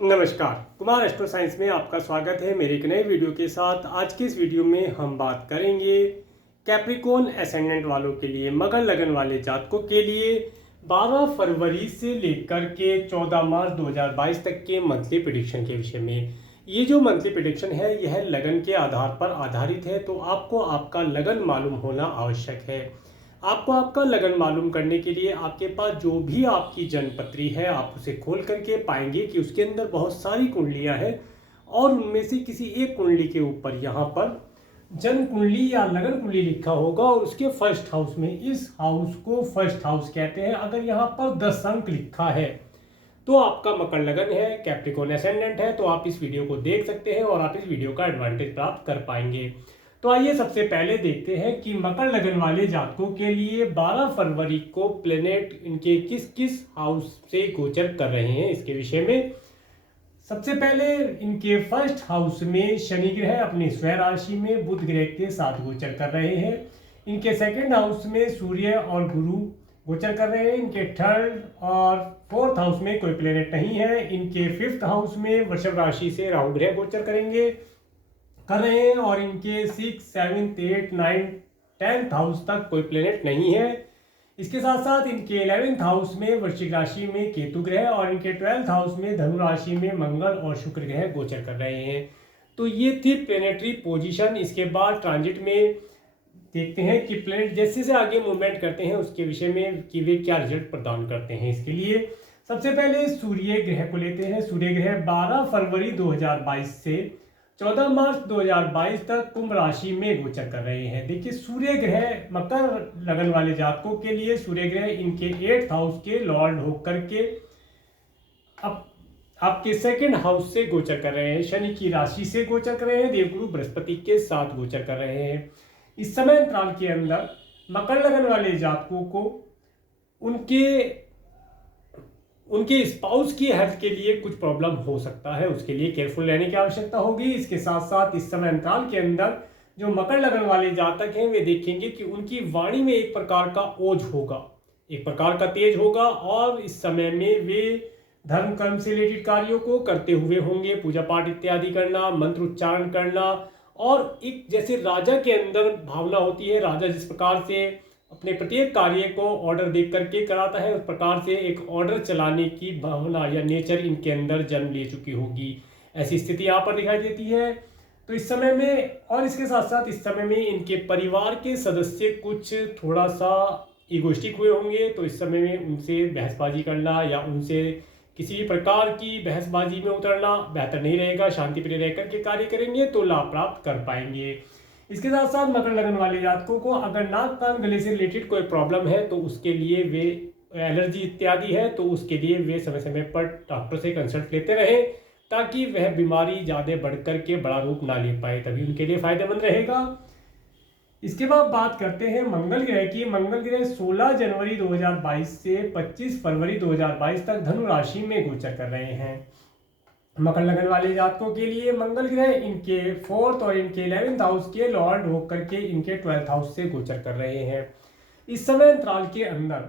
नमस्कार, Kumar astro science में आपका स्वागत है मेरे एक नए वीडियो के साथ। आज की इस वीडियो में हम बात करेंगे कैप्रिकॉर्न एसेंडेंट वालों के लिए, मकर लगन वाले जातकों के लिए 12 फरवरी से लेकर के 14 मार्च 2022 तक के मंथली प्रेडिक्शन के विषय में। ये जो मंथली प्रेडिक्शन है यह लगन के आधार पर आधारित है, तो आपको आपका लगन मालूम होना आवश्यक है। आपको आपका लगन मालूम करने के लिए आपके पास जो भी आपकी जन्मपत्री है आप उसे खोल करके पाएंगे कि उसके अंदर बहुत सारी कुंडलियां हैं और उनमें से किसी एक कुंडली के ऊपर यहाँ पर जन्म कुंडली या लगन कुंडली लिखा होगा और उसके फर्स्ट हाउस में, इस हाउस को फर्स्ट हाउस कहते हैं। अगर यहाँ पर 10 अंक लिखा है तो आपका मकर लगन है, कैप्रिकॉर्न एसेंडेंट है। तो आप इस वीडियो को देख सकते हैं और आप इस वीडियो का एडवांटेज प्राप्त कर पाएंगे। तो आइए सबसे पहले देखते हैं कि मकर लगन वाले जातकों के लिए 12 फरवरी को प्लेनेट इनके किस किस हाउस से गोचर कर रहे हैं इसके विषय में। सबसे पहले इनके फर्स्ट हाउस में शनि ग्रह अपनी स्वयं राशि में बुध ग्रह के साथ गोचर कर रहे हैं। इनके सेकंड हाउस में सूर्य और गुरु गोचर कर रहे हैं। इनके थर्ड और फोर्थ हाउस में कोई प्लेनेट नहीं है। इनके फिफ्थ हाउस में वृषभ राशि से राहु ग्रह गोचर कर रहे हैं और इनके 6, 7, 8, 9, 10th हाउस तक कोई प्लेनेट नहीं है। इसके साथ साथ इनके 11th हाउस में वृश्चिक राशि में केतु ग्रह और इनके 12th हाउस में धनु राशि में मंगल और शुक्र ग्रह गोचर कर रहे हैं। तो ये थी प्लेनेटरी पोजीशन। इसके बाद ट्रांजिट में देखते हैं कि प्लेनेट जैसे से आगे मूवमेंट करते हैं उसके विषय में कि वे क्या रिजल्ट प्रदान करते हैं। इसके लिए सबसे पहले सूर्य ग्रह को लेते हैं। सूर्य ग्रह 12 फरवरी 2022 से 14 मार्च 2022 तक कुंभ राशि में गोचर कर रहे हैं। देखिए, सूर्य ग्रह मकर लगन वाले जातकों के लिए सूर्य ग्रह इनके 8th हाउस के लॉर्ड होकर के अब आपके सेकंड हाउस से गोचर कर रहे हैं। शनि की राशि से गोचर कर रहे हैं, देवगुरु बृहस्पति के साथ गोचर कर रहे हैं। इस समय अंतराल के अंदर मकर लगन वाले जातकों को उनके स्पाउस की हेल्थ के लिए कुछ प्रॉब्लम हो सकता है, उसके लिए केयरफुल रहने की आवश्यकता होगी। इसके साथ साथ इस समय अंतराल के अंदर जो मकर लगन वाले जातक हैं वे देखेंगे कि उनकी वाणी में एक प्रकार का ओज होगा, एक प्रकार का तेज होगा और इस समय में वे धर्म कर्म से रिलेटेड कार्यों को करते हुए होंगे। पूजा पाठ इत्यादि करना, मंत्र उच्चारण करना और एक जैसे राजा के अंदर भावना होती है, राजा जिस प्रकार से अपने प्रत्येक कार्य को ऑर्डर देख करके कराता है, उस प्रकार से एक ऑर्डर चलाने की भावना या नेचर इनके अंदर जन्म ले चुकी होगी। ऐसी स्थिति यहाँ पर दिखाई देती है। तो इस समय में और इसके साथ साथ इस समय में इनके परिवार के सदस्य कुछ थोड़ा सा इगोइस्टिक हुए होंगे। तो इस समय में उनसे बहसबाजी करना या उनसे किसी भी प्रकार की बहसबाजी में उतरना बेहतर नहीं रहेगा। शांति प्रिय रह करके कार्य करेंगे तो लाभ प्राप्त कर पाएंगे। इसके साथ साथ मकर लगन वाले जातकों को अगर नाक कान गले से रिलेटेड कोई प्रॉब्लम है तो उसके लिए वे एलर्जी इत्यादि है तो उसके लिए वे समय समय पर डॉक्टर से कंसल्ट लेते रहे ताकि वह बीमारी ज़्यादा बढ़ करके बड़ा रूप ना ले पाए, तभी उनके लिए फायदेमंद रहेगा। इसके बाद बात करते हैं मंगल ग्रह की। मंगल ग्रह 16 जनवरी 2022 से 25 फरवरी 2022 तक धनु राशि में गोचर कर रहे हैं। मकर लगन वाले जातकों के लिए मंगल ग्रह इनके 4th और इनके 11th हाउस के लॉर्ड होकर के इनके 12th हाउस से गोचर कर रहे हैं। इस समय अंतराल के अंदर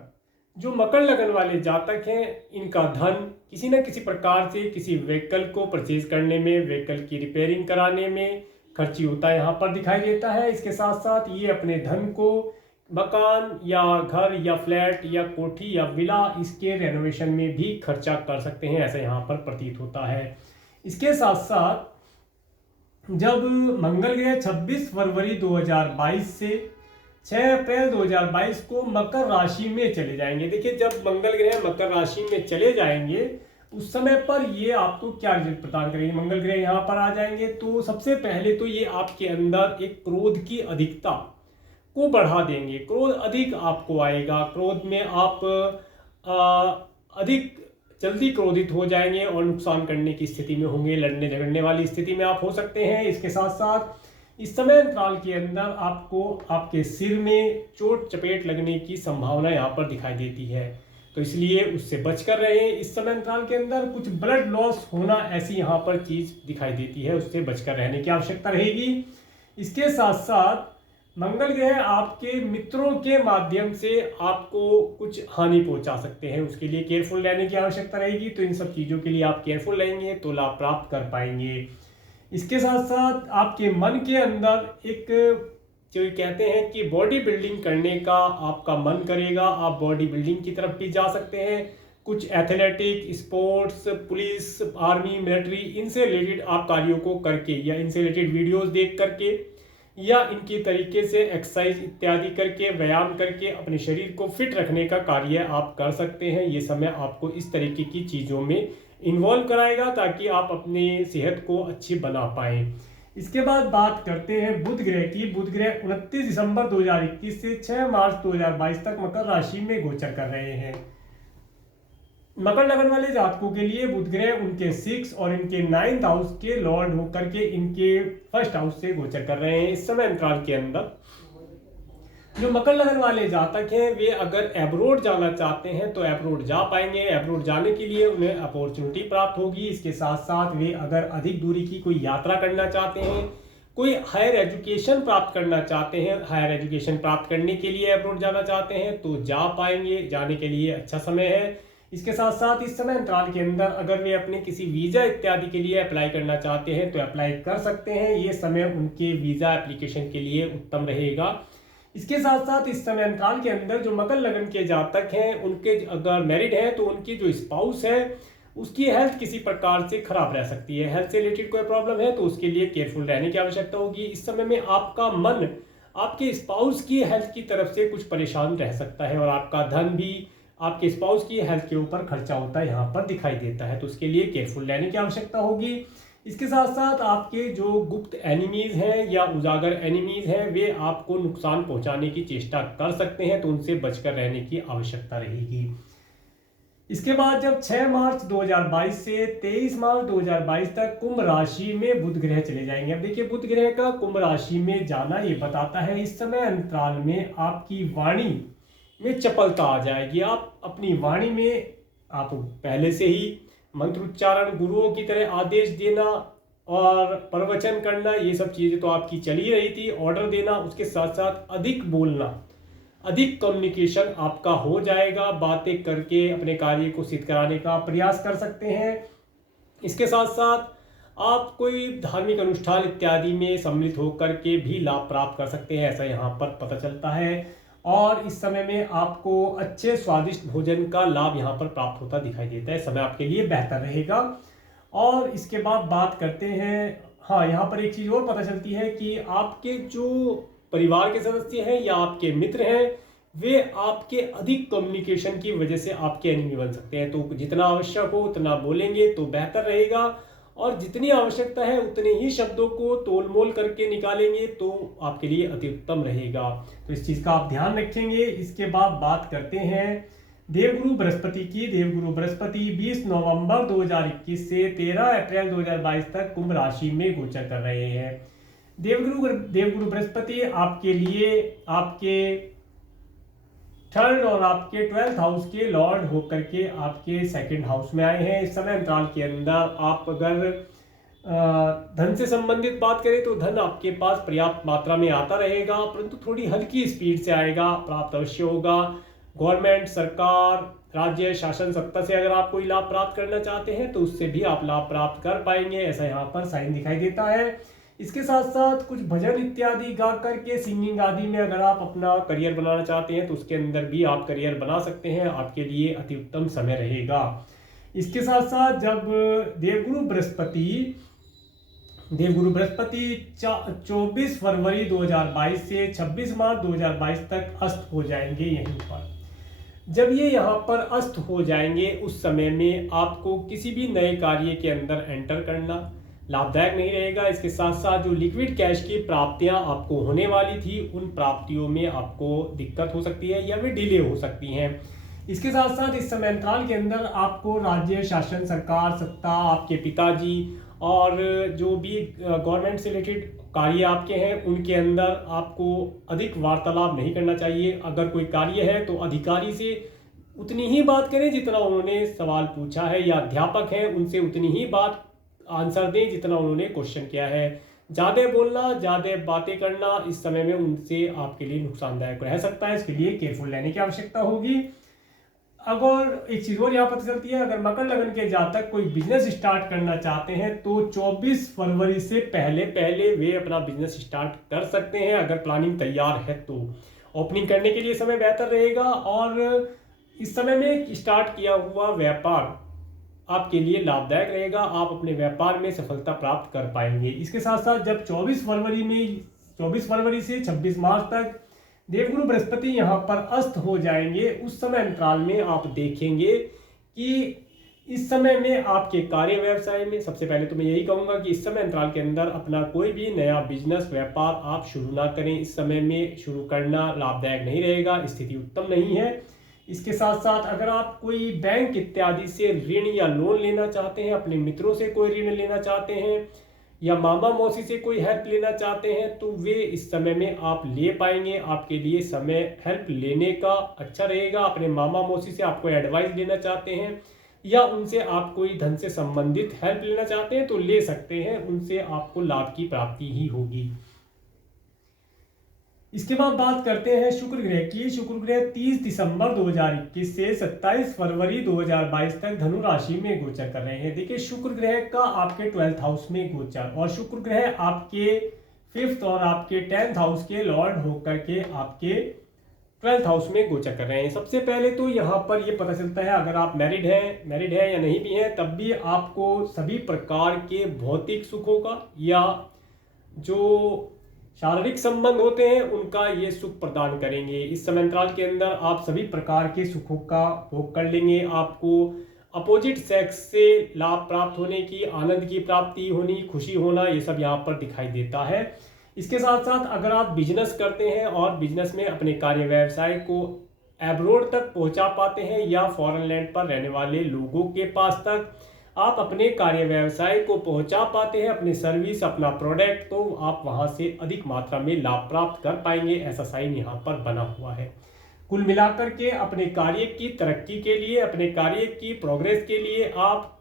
जो मकर लगन वाले जातक हैं इनका धन किसी न किसी प्रकार से किसी व्हीकल को परचेज करने में, व्हीकल की रिपेयरिंग कराने में खर्ची होता है, यहाँ पर दिखाई देता है। इसके साथ साथ ये अपने धन को मकान या घर या फ्लैट या कोठी या विला इसके रेनोवेशन में भी खर्चा कर सकते हैं, ऐसा यहाँ पर प्रतीत होता है। इसके साथ साथ जब मंगल ग्रह 26 फरवरी 2022 से 6 अप्रैल 2022 को मकर राशि में चले जाएंगे। देखिए, जब मंगल ग्रह मकर राशि में चले जाएंगे उस समय पर ये आपको क्या रिजल्ट प्रदान करेंगे। मंगल ग्रह यहाँ पर आ जाएंगे तो सबसे पहले तो ये आपके अंदर एक क्रोध की अधिकता को बढ़ा देंगे। क्रोध अधिक आपको आएगा, क्रोध में आप अधिक जल्दी क्रोधित हो जाएंगे और नुकसान करने की स्थिति में होंगे, लड़ने झगड़ने वाली स्थिति में आप हो सकते हैं। इसके साथ साथ इस समय अंतराल के अंदर आपको आपके सिर में चोट चपेट लगने की संभावना यहाँ पर दिखाई देती है, तो इसलिए उससे बचकर रहें। इस समय अंतराल के अंदर कुछ ब्लड लॉस होना ऐसी यहाँ पर चीज दिखाई देती है, उससे बचकर रहने की आवश्यकता रहेगी। इसके साथ साथ मंगल ग्रह आपके मित्रों के माध्यम से आपको कुछ हानि पहुंचा सकते हैं, उसके लिए केयरफुल रहने की आवश्यकता रहेगी। तो इन सब चीज़ों के लिए आप केयरफुल रहेंगे तो लाभ प्राप्त कर पाएंगे। इसके साथ साथ आपके मन के अंदर एक जो कहते हैं कि बॉडी बिल्डिंग करने का आपका मन करेगा, आप बॉडी बिल्डिंग की तरफ भी जा सकते हैं। कुछ athletic, sports, police, army, military, इनसे रिलेटेड आप कार्यों को करके या इनसे रिलेटेड वीडियोस देख करके या इनकी तरीके से एक्सरसाइज इत्यादि करके, व्यायाम करके अपने शरीर को फिट रखने का कार्य आप कर सकते हैं। ये समय आपको इस तरीके की चीज़ों में इन्वॉल्व कराएगा ताकि आप अपनी सेहत को अच्छी बना पाएँ। इसके बाद बात करते हैं बुध ग्रह की। बुध ग्रह 29 दिसंबर 2021 से 6 मार्च 2022 तक मकर राशि में गोचर कर रहे हैं। मकर लगन वाले जातकों के लिए बुध ग्रह उनके 6 और इनके 9th हाउस के लॉर्ड होकर के इनके 1st हाउस से गोचर कर रहे हैं। इस समय अंतराल के अंदर जो मकर लगन वाले जातक हैं वे अगर एब्रोड जाना चाहते हैं तो एब्रोड जा पाएंगे। एब्रोड जाने के लिए उन्हें अपॉर्चुनिटी प्राप्त होगी। इसके साथ साथ वे अगर अधिक दूरी की कोई यात्रा करना चाहते हैं, कोई हायर एजुकेशन प्राप्त करना चाहते हैं, हायर एजुकेशन प्राप्त करने के लिए एब्रोड जाना चाहते हैं तो जा पाएंगे, जाने के लिए अच्छा समय है। इसके साथ साथ इस समय अंतराल के अंदर अगर वे अपने किसी वीज़ा इत्यादि के लिए अप्लाई करना चाहते हैं तो अप्लाई कर सकते हैं। ये समय उनके वीज़ा एप्लीकेशन के लिए उत्तम रहेगा। इसके साथ साथ इस समय अंतराल के अंदर जो मकर लगन के जातक हैं उनके अगर मैरिड हैं तो उनकी जो स्पाउस है उसकी हेल्थ किसी प्रकार से खराब रह सकती है। हेल्थ से रिलेटेड कोई प्रॉब्लम है तो उसके लिए केयरफुल रहने की आवश्यकता होगी। इस समय में आपका मन आपके स्पाउस की हेल्थ की तरफ से कुछ परेशान रह सकता है और आपका धन भी आपके स्पाउस की हेल्थ के ऊपर खर्चा होता है यहाँ पर दिखाई देता है, तो उसके लिए केयरफुल रहने की आवश्यकता होगी। इसके साथ साथ आपके जो गुप्त एनिमीज हैं या उजागर एनिमीज हैं वे आपको नुकसान पहुंचाने की चेष्टा कर सकते हैं, तो उनसे बचकर रहने की आवश्यकता रहेगी। इसके बाद जब 6 मार्च 2022 से 23 मार्च 2022 तक कुंभ राशि में बुध ग्रह चले जाएंगे। अब देखिए बुध ग्रह का कुंभ राशि में जाना ये बताता है इस समय अंतराल में आपकी वाणी में चपलता आ जाएगी। आप अपनी वाणी में आप पहले से ही मंत्र उच्चारण, गुरुओं की तरह आदेश देना और प्रवचन करना, ये सब चीज़ें तो आपकी चल ही रही थी। ऑर्डर देना, उसके साथ साथ अधिक बोलना, अधिक कम्युनिकेशन आपका हो जाएगा। बातें करके अपने कार्य को सिद्ध कराने का प्रयास कर सकते हैं। इसके साथ साथ आप कोई धार्मिक अनुष्ठान इत्यादि में सम्मिलित होकर के भी लाभ प्राप्त कर सकते हैं, ऐसा यहाँ पर पता चलता है। और इस समय में आपको अच्छे स्वादिष्ट भोजन का लाभ यहाँ पर प्राप्त होता दिखाई देता है। समय आपके लिए बेहतर रहेगा। और इसके बाद बात करते हैं, हाँ यहाँ पर एक चीज़ और पता चलती है कि आपके जो परिवार के सदस्य हैं या आपके मित्र हैं वे आपके अधिक कम्युनिकेशन की वजह से आपके एनिमी बन सकते हैं। तो जितना आवश्यक हो उतना बोलेंगे तो बेहतर रहेगा और जितनी आवश्यकता है उतने ही शब्दों को तोल मोल करके निकालेंगे तो आपके लिए अति उत्तम रहेगा। तो इस चीज़ का आप ध्यान रखेंगे। इसके बाद बात करते हैं देवगुरु बृहस्पति की। देवगुरु बृहस्पति 20 नवंबर 2021 से 13 अप्रैल 2022 तक कुंभ राशि में गोचर कर रहे हैं। देवगुरु बृहस्पति आपके लिए आपके 3rd और आपके 12th हाउस के लॉर्ड होकर के आपके 2nd हाउस में आए हैं। इस समय अंतराल के अंदर आप अगर धन से संबंधित बात करें तो धन आपके पास पर्याप्त मात्रा में आता रहेगा, परंतु थोड़ी हल्की स्पीड से आएगा, प्राप्त अवश्य होगा। गवर्नमेंट, सरकार, राज्य शासन सत्ता से अगर आप कोई लाभ प्राप्त करना चाहते हैं तो उससे भी आप लाभ प्राप्त कर पाएंगे, ऐसा यहाँ पर साइन दिखाई देता है। इसके साथ साथ कुछ भजन इत्यादि गा करके सिंगिंग आदि में अगर आप अपना करियर बनाना चाहते हैं तो उसके अंदर भी आप करियर बना सकते हैं, आपके लिए अति उत्तम समय रहेगा। इसके साथ साथ जब देवगुरु बृहस्पति 24 फरवरी 2022 से 26 मार्च 2022 तक अस्त हो जाएंगे यहीं पर। जब ये यहाँ पर अस्त हो जाएंगे उस समय में आपको किसी भी नए कार्य के अंदर एंटर करना लाभदायक नहीं रहेगा। इसके साथ साथ जो लिक्विड कैश की प्राप्तियां आपको होने वाली थी उन प्राप्तियों में आपको दिक्कत हो सकती है या वे डिले हो सकती हैं। इसके साथ साथ इस समय अंतराल के अंदर आपको राज्य शासन, सरकार सत्ता, आपके पिताजी और जो भी गवर्नमेंट से रिलेटेड कार्य आपके हैं उनके अंदर आपको अधिक वार्तालाप नहीं करना चाहिए। अगर कोई कार्य है तो अधिकारी से उतनी ही बात करें जितना उन्होंने सवाल पूछा है, या अध्यापक हैं उनसे उतनी ही बात आंसर दें जितना उन्होंने क्वेश्चन किया है। ज़्यादा बोलना, ज़्यादा बातें करना इस समय में उनसे आपके लिए नुकसानदायक रह सकता है। इसके लिए केयरफुल रहने की आवश्यकता होगी। अगर एक चीज़ और यहाँ पता चलती है, अगर मकर लगन के जातक कोई बिजनेस स्टार्ट करना चाहते हैं तो 24 फरवरी से पहले पहले वे अपना बिजनेस स्टार्ट कर सकते हैं। अगर प्लानिंग तैयार है तो ओपनिंग करने के लिए समय बेहतर रहेगा, और इस समय में स्टार्ट किया हुआ व्यापार आपके लिए लाभदायक रहेगा। आप अपने व्यापार में सफलता प्राप्त कर पाएंगे। इसके साथ साथ जब 24 फरवरी से 26 मार्च तक देवगुरु बृहस्पति यहाँ पर अस्त हो जाएंगे, उस समय अंतराल में आप देखेंगे कि इस समय में आपके कार्य व्यवसाय में, सबसे पहले तो मैं यही कहूँगा कि इस समय अंतराल के अंदर अपना कोई भी नया बिजनेस व्यापार आप शुरू ना करें। इस समय में शुरू करना लाभदायक नहीं रहेगा, स्थिति उत्तम नहीं है। इसके साथ साथ अगर आप कोई बैंक इत्यादि से ऋण या लोन लेना चाहते हैं, अपने मित्रों से कोई ऋण लेना चाहते हैं, या मामा मौसी से कोई हेल्प लेना चाहते हैं, तो वे इस समय में आप ले पाएंगे। आपके लिए समय हेल्प लेने का अच्छा रहेगा। अपने मामा मौसी से आप कोई एडवाइस लेना चाहते हैं, या उनसे आप कोई धन से संबंधित हेल्प लेना चाहते हैं तो ले सकते हैं, उनसे आपको लाभ की प्राप्ति ही होगी। इसके बाद बात करते हैं शुक्र ग्रह की। शुक्र ग्रह 30 दिसंबर 2021 से 27 फरवरी 2022 तक धनु राशि में गोचर कर रहे हैं। देखिए, शुक्र ग्रह का आपके 12th हाउस में गोचर, और शुक्र ग्रह आपके 5th और आपके 10th हाउस के लॉर्ड होकर के आपके 12th हाउस में गोचर कर रहे हैं। सबसे पहले तो यहाँ पर ये पता चलता है, अगर आप मैरिड हैं या नहीं भी हैं, तब भी आपको सभी प्रकार के भौतिक सुखों का या जो शारीरिक संबंध होते हैं उनका ये सुख प्रदान करेंगे। इस समय अंतराल के अंदर आप सभी प्रकार के सुखों का भोग कर लेंगे। आपको अपोजिट सेक्स से लाभ प्राप्त होने की, आनंद की प्राप्ति होनी, खुशी होना, ये सब यहाँ पर दिखाई देता है। इसके साथ साथ अगर आप बिजनेस करते हैं और बिजनेस में अपने कार्य व्यवसाय को एब्रोड तक पहुंचा पाते हैं, या फॉरेन लैंड पर रहने वाले लोगों के पास तक आप अपने कार्य व्यवसाय को पहुंचा पाते हैं, अपनी सर्विस, अपना प्रोडक्ट, तो आप वहां से अधिक मात्रा में लाभ प्राप्त कर पाएंगे। ऐसा साइन यहाँ पर बना हुआ है। कुल मिलाकर के अपने कार्य की तरक्की के लिए, अपने कार्य की प्रोग्रेस के लिए आप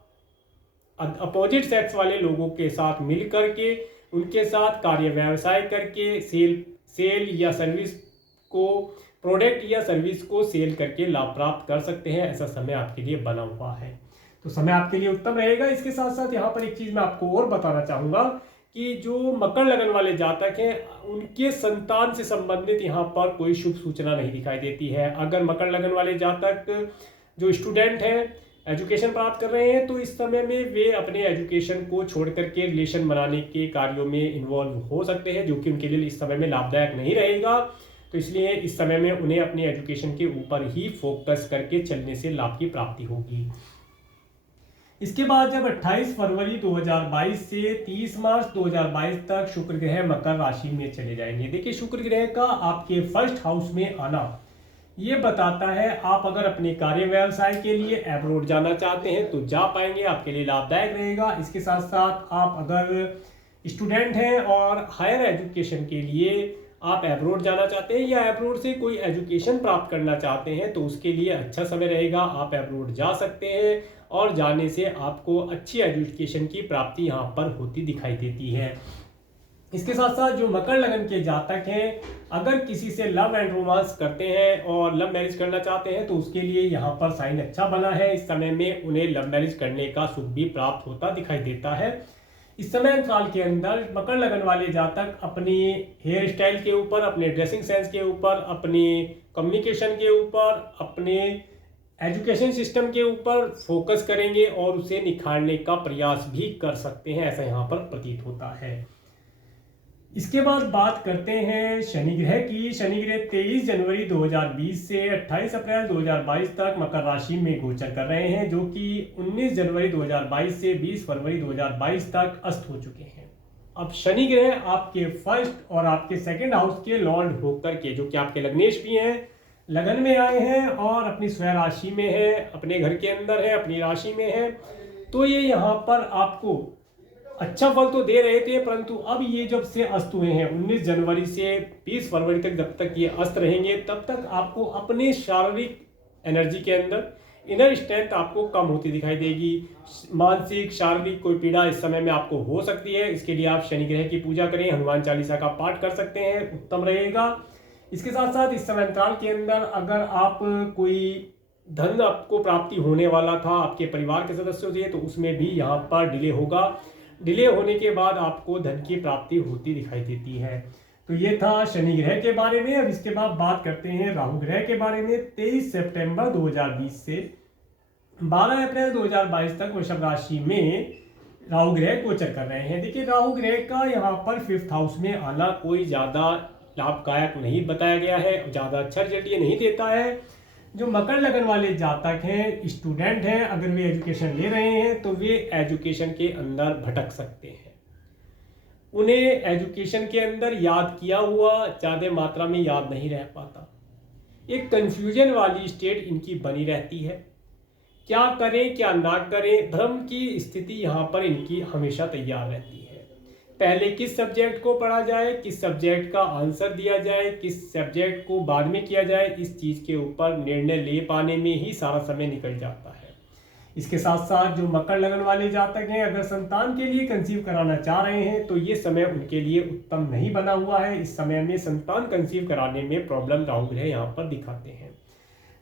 अपोजिट सेक्स वाले लोगों के साथ मिल करके, उनके साथ कार्य व्यवसाय करके सेल या सर्विस को, प्रोडक्ट या सर्विस को सेल करके लाभ प्राप्त कर सकते हैं। ऐसा समय आपके लिए बना हुआ है, तो समय आपके लिए उत्तम रहेगा। इसके साथ साथ यहाँ पर एक चीज मैं आपको और बताना चाहूंगा कि जो मकर लगन वाले जातक हैं, उनके संतान से संबंधित यहाँ पर कोई शुभ सूचना नहीं दिखाई देती है। अगर मकर लगन वाले जातक जो स्टूडेंट हैं, एजुकेशन प्राप्त कर रहे हैं, तो इस समय में वे अपने एजुकेशन को छोड़ करके रिलेशन बनाने के कार्यों में इन्वॉल्व हो सकते हैं, जो कि उनके लिए इस समय में लाभदायक नहीं रहेगा। तो इसलिए इस समय में उन्हें अपनी एजुकेशन के ऊपर ही फोकस करके चलने से लाभ की प्राप्ति होगी। इसके बाद जब 28 फरवरी 2022 से 30 मार्च 2022 तक शुक्र ग्रह मकर राशि में चले जाएंगे। देखिए, शुक्र ग्रह का आपके 1st हाउस में आना ये बताता है, आप अगर अपने कार्य व्यवसाय के लिए एब्रोड जाना चाहते हैं तो जा पाएंगे, आपके लिए लाभदायक रहेगा। इसके साथ साथ आप अगर स्टूडेंट हैं और हायर एजुकेशन के लिए आप एब्रोड जाना चाहते हैं, या एब्रोड से कोई एजुकेशन प्राप्त करना चाहते हैं, तो उसके लिए अच्छा समय रहेगा। आप एब्रोड जा सकते हैं, और जाने से आपको अच्छी एजुकेशन की प्राप्ति यहाँ पर होती दिखाई देती है। इसके साथ साथ जो मकर लगन के जातक हैं, अगर किसी से लव एंड रोमांस करते हैं और लव मैरिज करना चाहते हैं, तो उसके लिए यहाँ पर साइन अच्छा बना है। इस समय में उन्हें लव मैरिज करने का सुख भी प्राप्त होता दिखाई देता है। इस समय अंतराल के अंदर मकर लगन वाले जातक अपनी हेयर स्टाइल के ऊपर, अपने ड्रेसिंग सेंस के ऊपर, अपनी कम्युनिकेशन के ऊपर, अपने एजुकेशन सिस्टम के ऊपर फोकस करेंगे और उसे निखारने का प्रयास भी कर सकते हैं, ऐसा यहाँ पर प्रतीत होता है। इसके बाद बात करते हैं शनि ग्रह की। शनि ग्रह 23 जनवरी 2020 से 28 अप्रैल 2022 तक मकर राशि में गोचर कर रहे हैं, जो कि 19 जनवरी 2022 से 20 फरवरी 2022 तक अस्त हो चुके हैं। अब शनि ग्रह आपके 1st और आपके 2nd हाउस के लॉर्ड होकर के, जो कि आपके लग्नेश भी हैं, लगन में आए हैं और अपनी स्वयं राशि में है, अपने घर के अंदर है, अपनी राशि में है। तो ये यहाँ पर आपको अच्छा फल तो दे रहे थे, परंतु अब ये जब से अस्त हुए हैं 19 जनवरी से 20 फरवरी तक, जब तक ये अस्त रहेंगे तब तक आपको अपने शारीरिक एनर्जी के अंदर इनर स्ट्रेंथ आपको कम होती दिखाई देगी। मानसिक शारीरिक कोई पीड़ा इस समय में आपको हो सकती है। इसके लिए आप शनि ग्रह की पूजा करें, हनुमान चालीसा का पाठ कर सकते हैं, उत्तम रहेगा। इसके साथ साथ इस समय अंतराल के अंदर अगर आप कोई धन आपको प्राप्ति होने वाला था आपके परिवार के सदस्यों से, तो उसमें भी यहाँ पर डिले होगा। डिले होने के बाद आपको धन की प्राप्ति होती दिखाई देती है। तो ये था शनि ग्रह के बारे में। अब इसके बाद बात करते हैं राहु ग्रह के बारे में। 23 सितंबर 2020 से 12 अप्रैल 2022 तक वृषभ राशि में राहु ग्रह गोचर कर रहे हैं। देखिए, राहु ग्रह का यहाँ पर 5th हाउस में आना कोई ज़्यादा लाभदायक नहीं बताया गया है, ज़्यादा अच्छा रिजल्ट ये नहीं देता है। जो मकर लगन वाले जातक हैं, स्टूडेंट हैं, अगर वे एजुकेशन ले रहे हैं तो वे एजुकेशन के अंदर भटक सकते हैं। उन्हें एजुकेशन के अंदर याद किया हुआ ज़्यादा मात्रा में याद नहीं रह पाता। एक कंफ्यूजन वाली स्टेट इनकी बनी रहती है, क्या करें क्या ना करें, भ्रम की स्थिति यहाँ पर इनकी हमेशा तैयार रहती है। पहले किस सब्जेक्ट को पढ़ा जाए, किस सब्जेक्ट का आंसर दिया जाए, किस सब्जेक्ट को बाद में किया जाए, इस चीज़ के ऊपर निर्णय ले पाने में ही सारा समय निकल जाता है। इसके साथ साथ जो मकर लगन वाले जातक हैं, अगर संतान के लिए कंसीव कराना चाह रहे हैं तो ये समय उनके लिए उत्तम नहीं बना हुआ है। इस समय में संतान कंसीव कराने में प्रॉब्लम राहु ग्रह यहाँ पर दिखाते हैं।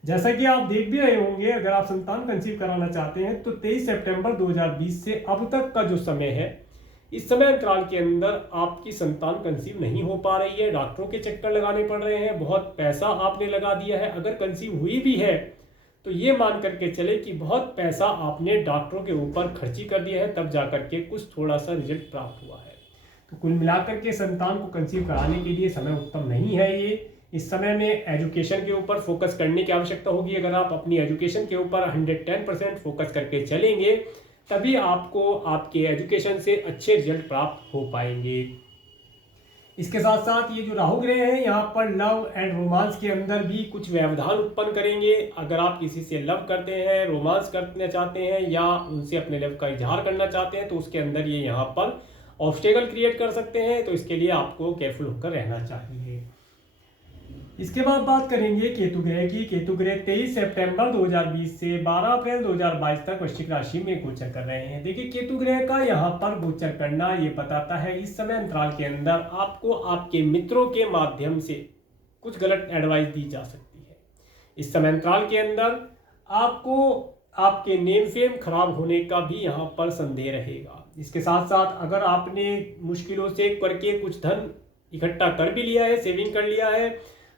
जैसा कि आप देख भी रहे होंगे, अगर आप संतान कंसीव कराना चाहते हैं तो 23 सितंबर 2020 से अब तक का जो समय है, इस समय अंतराल के अंदर आपकी संतान कंसीव नहीं हो पा रही है। डॉक्टरों के चक्कर लगाने पड़ रहे हैं, बहुत पैसा आपने लगा दिया है। अगर कंसीव हुई भी है तो ये मान करके चले कि बहुत पैसा आपने डॉक्टरों के ऊपर खर्ची कर दिया है, तब जाकर के कुछ थोड़ा सा रिजल्ट प्राप्त हुआ है। तो कुल मिलाकर के संतान को कंसीव कराने के लिए समय उत्तम नहीं है। ये इस समय में एजुकेशन के ऊपर फोकस करने की आवश्यकता होगी। अगर आप अपनी एजुकेशन के ऊपर 110% फोकस करके चलेंगे तभी आपको आपके एजुकेशन से अच्छे रिजल्ट प्राप्त हो पाएंगे। इसके साथ साथ ये जो राहु ग्रह है यहाँ पर लव एंड रोमांस के अंदर भी कुछ व्यवधान उत्पन्न करेंगे। अगर आप किसी से लव करते हैं, रोमांस करना चाहते हैं या उनसे अपने लव का इजहार करना चाहते हैं तो उसके अंदर ये यहाँ पर ऑब्स्टेकल क्रिएट कर सकते हैं। तो इसके लिए आपको केयरफुल होकर रहना चाहिए। इसके बाद बात करेंगे केतु ग्रह की। केतु ग्रह 23 सितंबर 2020 से 12 अप्रैल 2022 तक वृश्चिक राशि में गोचर कर रहे हैं। देखिए, केतु ग्रह का यहाँ पर गोचर करना ये बताता है इस समय अंतराल के अंदर आपको आपके मित्रों के माध्यम से कुछ गलत एडवाइस दी जा सकती है। इस समय अंतराल के अंदर आपको आपके नेम फेम खराब होने का भी यहाँ पर संदेह रहेगा। इसके साथ साथ अगर आपने मुश्किलों से करके कुछ धन इकट्ठा कर भी लिया है, सेविंग कर लिया है,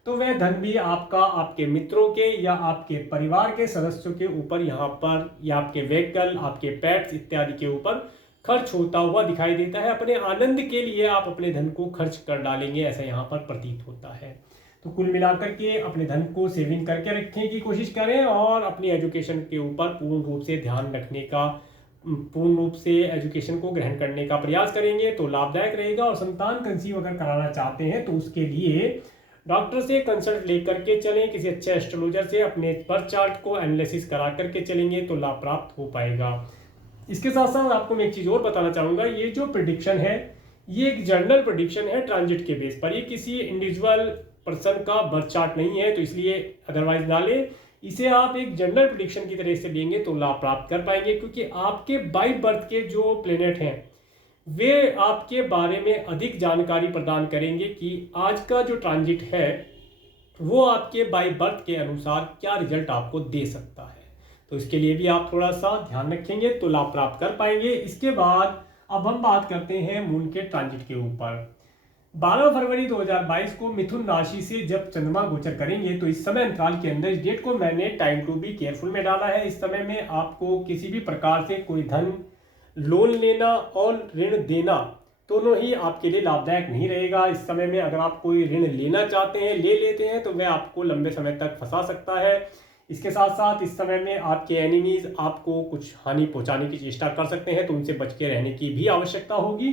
तो वह धन भी आपका आपके मित्रों के या आपके परिवार के सदस्यों के ऊपर यहाँ पर या आपके व्हीकल, आपके पेट्स इत्यादि के ऊपर खर्च होता हुआ दिखाई देता है। अपने आनंद के लिए आप अपने धन को खर्च कर डालेंगे, ऐसा यहाँ पर प्रतीत होता है। तो कुल मिलाकर के अपने धन को सेविंग करके रखने की कोशिश करें और अपनी एजुकेशन के ऊपर पूर्ण रूप से ध्यान रखने का, पूर्ण रूप से एजुकेशन को ग्रहण करने का प्रयास करेंगे तो लाभदायक रहेगा। और संतान कंसीव अगर कराना चाहते हैं तो उसके लिए डॉक्टर से कंसल्ट लेकर के चलें, किसी अच्छे एस्ट्रोलॉजर से अपने बर्थ चार्ट को एनालिसिस करा करके चलेंगे तो लाभ प्राप्त हो पाएगा। इसके साथ साथ आपको मैं एक चीज़ और बताना चाहूँगा, ये जो प्रेडिक्शन है ये एक जनरल प्रेडिक्शन है ट्रांजिट के बेस पर। ये किसी इंडिविजुअल पर्सन का बर्थ चार्ट नहीं है, तो इसलिए अदरवाइज ना लें। इसे आप एक जनरल प्रेडिक्शन की तरह से लेंगे तो लाभ प्राप्त कर पाएंगे, क्योंकि आपके बाय बर्थ के जो प्लेनेट हैं वे आपके बारे में अधिक जानकारी प्रदान करेंगे कि आज का जो ट्रांजिट है वो आपके बाय बर्थ के अनुसार क्या रिजल्ट आपको दे सकता है। तो इसके लिए भी आप थोड़ा सा ध्यान रखेंगे तो लाभ प्राप्त कर पाएंगे। इसके बाद अब हम बात करते हैं मून के ट्रांजिट के ऊपर। 12 फरवरी 2022 को मिथुन राशि से जब चंद्रमा गोचर करेंगे तो इस समय अंतराल के अंदर, इस डेट को मैंने टाइम टू बी केयरफुल में डाला है। इस समय में आपको किसी भी प्रकार से कोई धन, लोन लेना और ऋण देना दोनों ही आपके लिए लाभदायक नहीं रहेगा। इस समय में अगर आप कोई ऋण लेना चाहते हैं, ले लेते हैं तो वह आपको लंबे समय तक फंसा सकता है। इसके साथ साथ इस समय में आपके एनिमीज आपको कुछ हानि पहुंचाने की चेष्टा कर सकते हैं, तो उनसे बच के रहने की भी आवश्यकता होगी,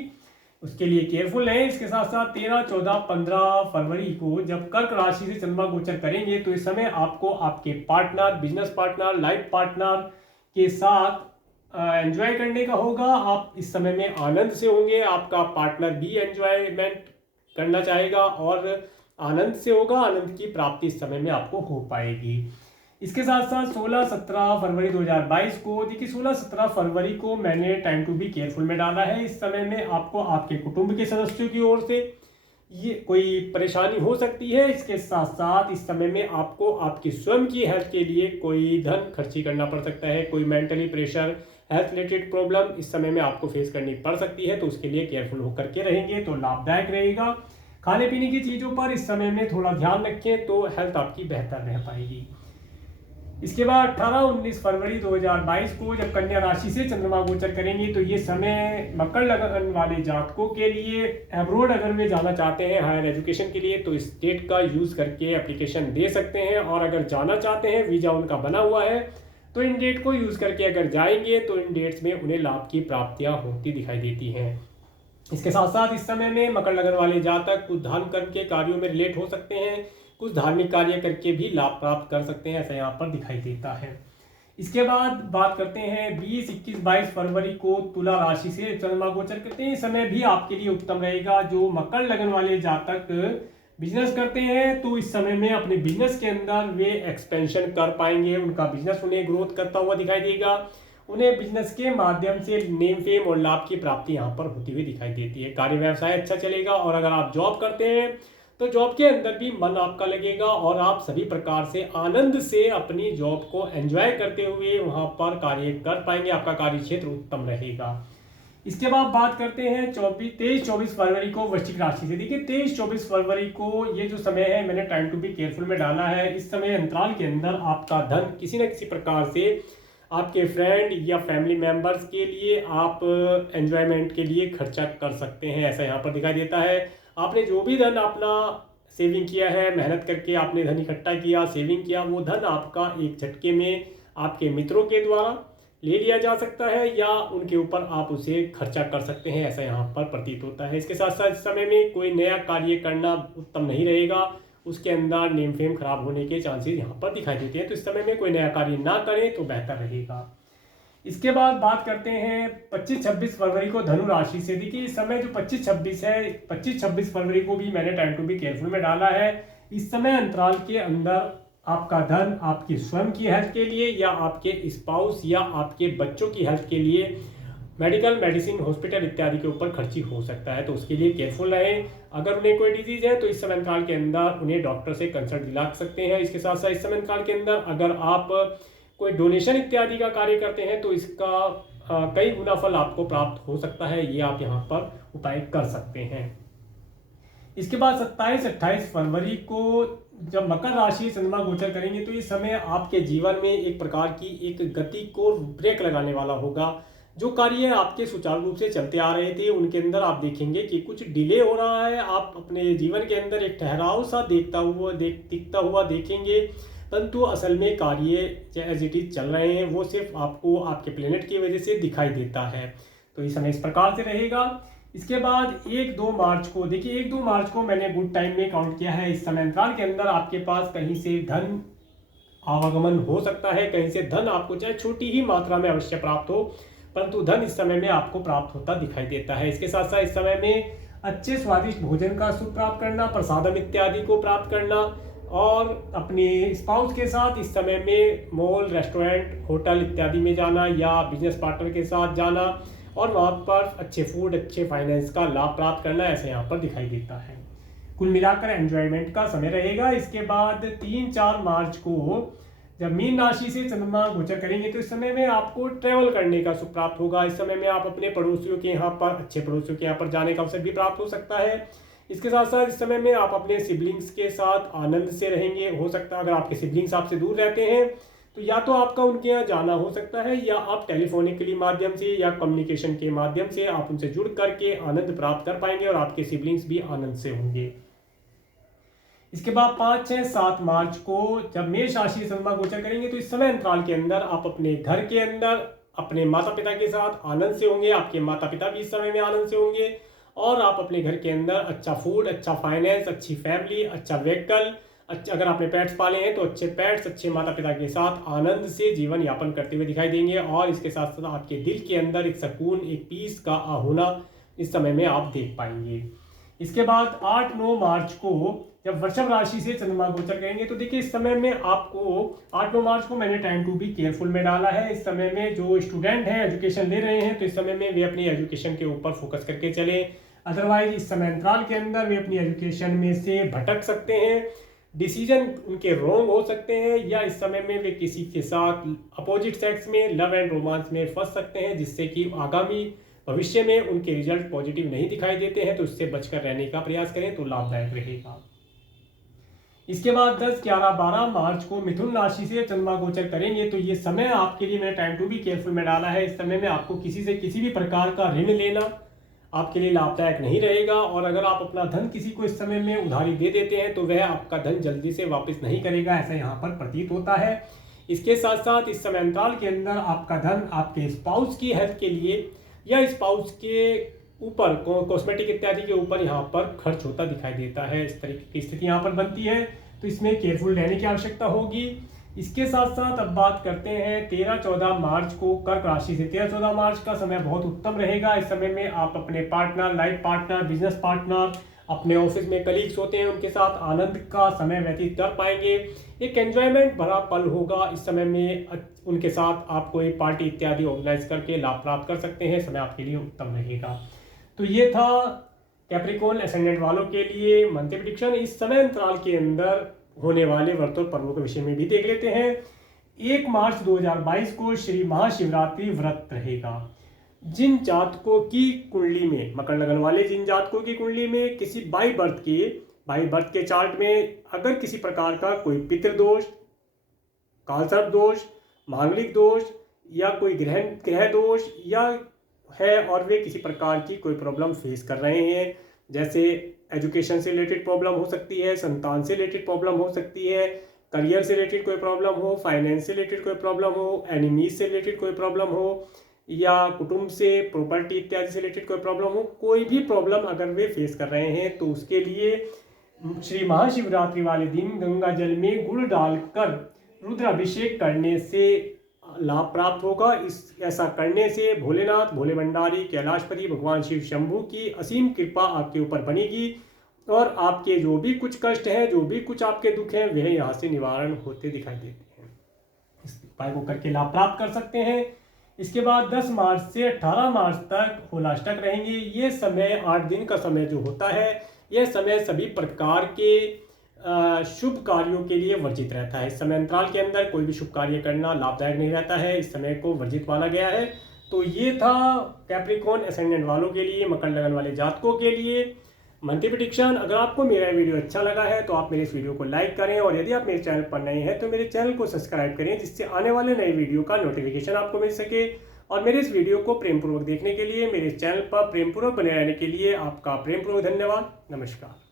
उसके लिए केयरफुल है। इसके साथ साथ 13, 14, 15 फरवरी को जब कर्क राशि से चंद्रमा गोचर करेंगे तो इस समय आपको आपके partner, business partner, life partner के साथ एंजॉय करने का होगा। आप इस समय में आनंद से होंगे, आपका पार्टनर भी एंजॉयमेंट करना चाहेगा और आनंद से होगा। आनंद की प्राप्ति इस समय में आपको हो पाएगी। इसके साथ साथ 16-17 फरवरी 2022 को, देखिए 16-17 फरवरी को मैंने टाइम टू बी केयरफुल में डाला है। इस समय में आपको आपके कुटुंब के सदस्यों की ओर से ये कोई परेशानी हो सकती है। इसके साथ साथ इस समय में आपको आपकी स्वयं की हेल्थ के लिए कोई धन खर्ची करना पड़ सकता है। कोई mentally pressure, health related problem इस समय में आपको फेस करनी पड़ सकती है, तो उसके लिए केयरफुल होकर के रहेंगे तो लाभदायक रहेगा। खाने पीने की चीज़ों पर इस समय में थोड़ा ध्यान रखें तो हेल्थ आपकी बेहतर रह पाएगी। इसके बाद 18-19 फरवरी 2022 को जब कन्या राशि से चंद्रमा गोचर करेंगे तो ये समय मकर लगन वाले जातकों के लिए एब्रोड अगर वे जाना चाहते हैं हायर एजुकेशन के लिए तो इस डेट का यूज़ करके एप्लीकेशन दे सकते हैं। और अगर जाना चाहते हैं, वीज़ा उनका बना हुआ है, तो इन डेट को यूज़ करके अगर जाएंगे तो इन डेट्स में उन्हें लाभ की प्राप्तियाँ होती दिखाई देती हैं। इसके साथ साथ इस समय में मकर लगन वाले जातक कुछ दान कर्म के कार्यों में रिलेट हो सकते हैं, कुछ धार्मिक कार्य करके भी लाभ प्राप्त कर सकते हैं, ऐसा यहाँ पर दिखाई देता है। इसके बाद बात करते हैं 20, 21, 22 फरवरी को तुला राशि से चंद्रमा गोचर करते हैं। इस समय भी आपके लिए उत्तम रहेगा। जो मकर लगन वाले जातक बिजनेस करते हैं तो इस समय में अपने बिजनेस के अंदर वे एक्सपेंशन कर पाएंगे, उनका बिजनेस उन्हें ग्रोथ करता हुआ दिखाई देगा। उन्हें बिजनेस के माध्यम से नेम फेम और लाभ की प्राप्ति यहाँ पर होती हुई दिखाई देती है। कार्य व्यवसाय अच्छा चलेगा। और अगर आप जॉब करते हैं तो जॉब के अंदर भी मन आपका लगेगा और आप सभी प्रकार से आनंद से अपनी जॉब को एंजॉय करते हुए वहां पर कार्य कर पाएंगे। आपका कार्य क्षेत्र उत्तम रहेगा। इसके बाद बात करते हैं 23-24 फरवरी को वृश्चिक राशि से। देखिए 23-24 फरवरी को ये जो समय है मैंने टाइम टू बी केयरफुल में डाला है। इस समय अंतराल के अंदर आपका धन किसी न किसी प्रकार से आपके फ्रेंड या फैमिली मेंबर्स के लिए आप एंजॉयमेंट के लिए खर्चा कर सकते हैं, ऐसा यहाँ पर दिखाई देता है। आपने जो भी धन अपना सेविंग किया है, मेहनत करके आपने धन इकट्ठा किया, सेविंग किया, वो धन आपका एक झटके में आपके मित्रों के द्वारा ले लिया जा सकता है या उनके ऊपर आप उसे खर्चा कर सकते हैं, ऐसा यहाँ पर प्रतीत होता है। इसके साथ साथ इस समय में कोई नया कार्य करना उत्तम नहीं रहेगा, उसके अंदर नेम फेम खराब होने के चांसेस यहाँ पर दिखाई देते हैं, तो इस समय में कोई नया कार्य ना करें तो बेहतर रहेगा। इसके बाद बात करते हैं 25-26 फरवरी को धनु राशि से। देखिए इस समय जो 25-26 है, 25-26 फरवरी को भी मैंने टाइम टू बी केयरफुल में डाला है। इस समय अंतराल के अंदर आपका धन आपकी स्वयं की हेल्थ के लिए या आपके स्पाउस या आपके बच्चों की हेल्थ के लिए मेडिकल, मेडिसिन, हॉस्पिटल इत्यादि के ऊपर खर्ची हो सकता है, तो उसके लिए केयरफुल रहें। अगर उन्हें कोई डिजीज है तो इस समय काल के अंदर उन्हें डॉक्टर से कंसल्ट दिला सकते हैं। इसके साथ साथ इस समय काल के अंदर अगर आप कोई डोनेशन इत्यादि का कार्य करते हैं तो इसका कई गुना फल आपको प्राप्त हो सकता है, ये आप यहाँ पर उपाय कर सकते हैं। इसके बाद 27-28 फरवरी को जब मकर राशि चंद्रमा गोचर करेंगे तो इस समय आपके जीवन में एक प्रकार की एक गति को ब्रेक लगाने वाला होगा। जो कार्य आपके सुचारू रूप से चलते आ रहे थे उनके अंदर आप देखेंगे कि कुछ डिले हो रहा है। आप अपने जीवन के अंदर एक ठहराव सा दिखता हुआ देखेंगे, परंतु असल में कार्य एज इट इज चल रहे हैं, वो सिर्फ आपको आपके प्लेनेट की वजह से दिखाई देता है। तो इस समय इस प्रकार से रहेगा। इसके बाद 1-2 मार्च को, देखिए 1-2 मार्च को मैंने गुड टाइम में काउंट किया है। इस समय अंतराल के अंदर आपके पास कहीं से धन आवागमन हो सकता है, कहीं से धन आपको चाहे छोटी ही मात्रा में अवश्य प्राप्त हो, परंतु धन इस समय में आपको प्राप्त होता दिखाई देता है। इसके साथ साथ इस समय में अच्छे स्वादिष्ट भोजन का सुख प्राप्त करना, प्रसादम इत्यादि को प्राप्त करना और अपने स्पाउस के साथ इस समय में मॉल, रेस्टोरेंट, होटल इत्यादि में जाना या बिजनेस पार्टनर के साथ जाना और वहाँ पर अच्छे फूड, अच्छे फाइनेंस का लाभ प्राप्त करना, ऐसे यहाँ पर दिखाई देता है। कुल मिलाकर एंजॉयमेंट का समय रहेगा। इसके बाद 3-4 मार्च को जब मीन राशि से चंद्रमा गोचर करेंगे तो इस समय में आपको ट्रैवल करने का सुख प्राप्त होगा। इस समय में आप अपने पड़ोसियों के यहाँ पर, अच्छे पड़ोसियों के यहाँ पर जाने का अवसर भी प्राप्त हो सकता है। इसके साथ साथ इस समय में आप अपने सिबलिंग्स के साथ आनंद से रहेंगे। हो सकता है अगर आपके सिबलिंग्स आपसे दूर रहते हैं तो या तो आपका उनके यहाँ जाना हो सकता है या आप टेलीफोनिकली माध्यम से या कम्युनिकेशन के माध्यम से आप उनसे जुड़ करके आनंद प्राप्त कर पाएंगे और आपके सिबलिंग्स भी आनंद से होंगे। इसके बाद 5-6-7 मार्च को जब मेष राशि से चंद्रमा गोचर करेंगे तो इस समय अंतराल के अंदर आप अपने घर के अंदर अपने माता पिता के साथ आनंद से होंगे। आपके माता पिता भी इस समय में आनंद से होंगे और आप अपने घर के अंदर अच्छा फूड, अच्छा फाइनेंस, अच्छी फैमिली, अच्छा व्हीकल, अच्छा अगर आपने पेट्स पाले हैं तो अच्छे पेट्स, अच्छे माता पिता के साथ आनंद से जीवन यापन करते हुए दिखाई देंगे। और इसके साथ साथ आपके दिल के अंदर एक सुकून, एक पीस का होना इस समय में आप देख पाएंगे। इसके बाद 8-9 मार्च को जब वृषभ राशि से चंद्रमा गोचर करेंगे तो देखिए इस समय में आपको 8 मार्च को मैंने टाइम टू बी केयरफुल में डाला है। इस समय में जो स्टूडेंट हैं एजुकेशन ले रहे हैं तो इस समय में वे अपनी एजुकेशन के ऊपर फोकस करके चले, अदरवाइज इस समय अंतराल के अंदर वे अपनी एजुकेशन में से भटक सकते हैं, डिसीजन उनके रॉन्ग हो सकते हैं, या इस समय में वे किसी के साथ अपोजिट सेक्स में लव एंड रोमांस में फंस सकते हैं, जिससे कि आगामी भविष्य में उनके रिजल्ट पॉजिटिव नहीं दिखाई देते हैं। तो इससे बचकर रहने का प्रयास करें तो लाभदायक रहेगा। इसके बाद 10, 11, 12 मार्च को मिथुन राशि से चंद्रमा गोचर करेंगे तो ये समय आपके लिए मैंने टाइम टू बी केयरफुल में डाला है। इस समय में आपको किसी से किसी भी प्रकार का ऋण लेना आपके लिए लाभदायक नहीं रहेगा, और अगर आप अपना धन किसी को इस समय में उधारी दे देते हैं तो वह आपका धन जल्दी से वापस नहीं करेगा, ऐसा यहाँ पर प्रतीत होता है। इसके साथ साथ इस समय अंतराल के अंदर आपका धन आपके स्पाउस की हेल्थ के लिए या स्पाउस के ऊपर कॉस्मेटिक इत्यादि के ऊपर यहाँ पर खर्च होता दिखाई देता है। इस तरीके की स्थिति यहाँ पर बनती है, तो इसमें केयरफुल रहने की आवश्यकता होगी। इसके साथ साथ अब बात करते हैं 13-14 मार्च को कर्क राशि से। 13-14 मार्च का समय बहुत उत्तम रहेगा। इस समय में आप अपने partner, life partner, business partner, अपने ऑफिस में कलीग्स होते हैं उनके साथ आनंद का समय व्यतीत कर पाएंगे। एक एंजॉयमेंट भरा पल होगा। इस समय में उनके साथ आप कोई पार्टी इत्यादि ऑर्गेनाइज करके लाभ प्राप्त कर सकते हैं। समय आपके लिए उत्तम रहेगा। तो ये था कैप्रिकॉर्न एसेंडेंट वालों के लिए मंथली प्रेडिक्शन। इस समय अंतराल के अंदर होने वाले व्रत और पर्वों के विषय में भी देख लेते हैं। 1 मार्च 2022 को श्री महाशिवरात्रि व्रत रहेगा। जिन जातकों की कुंडली में, मकर लगन वाले जिन जातकों की कुंडली में किसी बाई बर्थ के चार्ट में अगर किसी प्रकार का कोई पितृदोष, कालसर्प दोष, मांगलिक दोष या कोई ग्रह दोष या है और वे किसी प्रकार की कोई प्रॉब्लम फेस कर रहे हैं, जैसे एजुकेशन से रिलेटेड प्रॉब्लम हो सकती है, संतान से रिलेटेड प्रॉब्लम हो सकती है, करियर से रिलेटेड कोई प्रॉब्लम हो, फाइनेंस से रिलेटेड कोई प्रॉब्लम हो, एनिमीज से रिलेटेड कोई प्रॉब्लम हो, या कुटुंब से, प्रॉपर्टी इत्यादि से रिलेटेड कोई प्रॉब्लम हो, कोई भी प्रॉब्लम अगर वे फेस कर रहे हैं तो उसके लिए श्री महाशिवरात्रि वाले दिन गंगा जल में गुड़ डालकर रुद्राभिषेक करने से लाभ प्राप्त होगा। ऐसा करने से भोलेनाथ, भोले भंडारी, कैलाशपति भगवान शिव शंभू की असीम कृपा आपके ऊपर बनेगी और आपके जो भी कुछ कष्ट हैं, जो भी कुछ आपके दुख हैं, वह यहाँ से निवारण होते दिखाई देते हैं। इस उपाय को करके लाभ प्राप्त कर सकते हैं। इसके बाद 10 मार्च से 18 मार्च तक होलाष्टक रहेंगे। ये समय 8 दिन का समय जो होता है, यह समय सभी प्रकार के शुभ कार्यों के लिए वर्जित रहता है। इस समय अंतराल के अंदर कोई भी शुभ कार्य करना लाभदायक नहीं रहता है, इस समय को वर्जित माना गया है। तो ये था कैप्रिकॉर्न एसेंडेंट वालों के लिए, मकर लगन वाले जातकों के लिए मंथली प्रेडिक्शन। अगर आपको मेरा वीडियो अच्छा लगा है तो आप मेरे इस वीडियो को लाइक करें, और यदि आप मेरे चैनल पर नए हैं तो मेरे चैनल को सब्सक्राइब करें, जिससे आने वाले नए वीडियो का नोटिफिकेशन आपको मिल सके। और मेरे इस वीडियो को प्रेमपूर्वक देखने के लिए, मेरे चैनल पर प्रेमपूर्वक बने रहने के लिए आपका प्रेमपूर्वक धन्यवाद। नमस्कार।